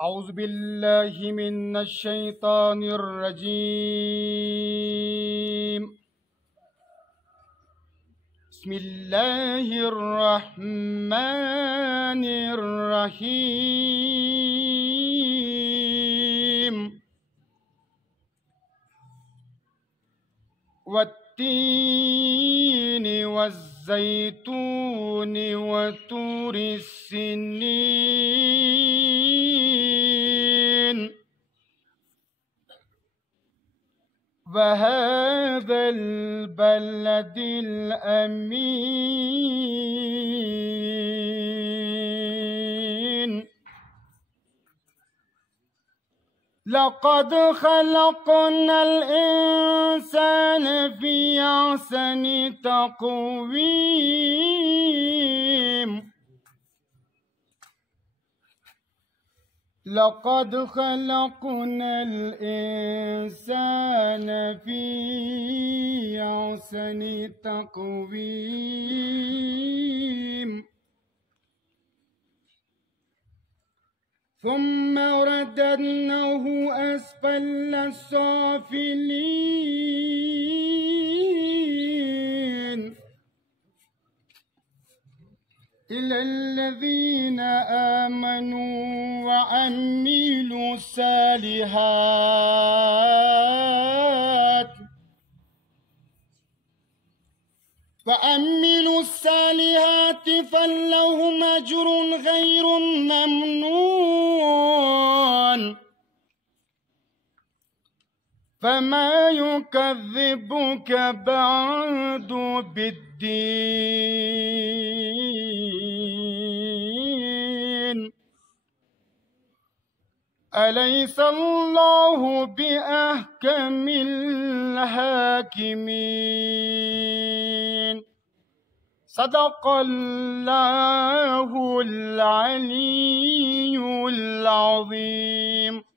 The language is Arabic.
أعوذ بالله من الشيطان الرجيم. بسم الله الرحمن الرحيم. والتين والزيتون وطور السنين وهذا البلد الأمين. لقد خلقنا الإنسان في أحسن تقويم. لقد خلقنا الإنسان في أحسن تقويم ثم رددناه أسفل السافلين إلى الذين آمنوا وعملوا الصالحات فلهم أجر غير ممنون. فما يكذبك بعد بالدين؟ أليس الله بأحكم الحاكمين؟ صدق الله العلي العظيم.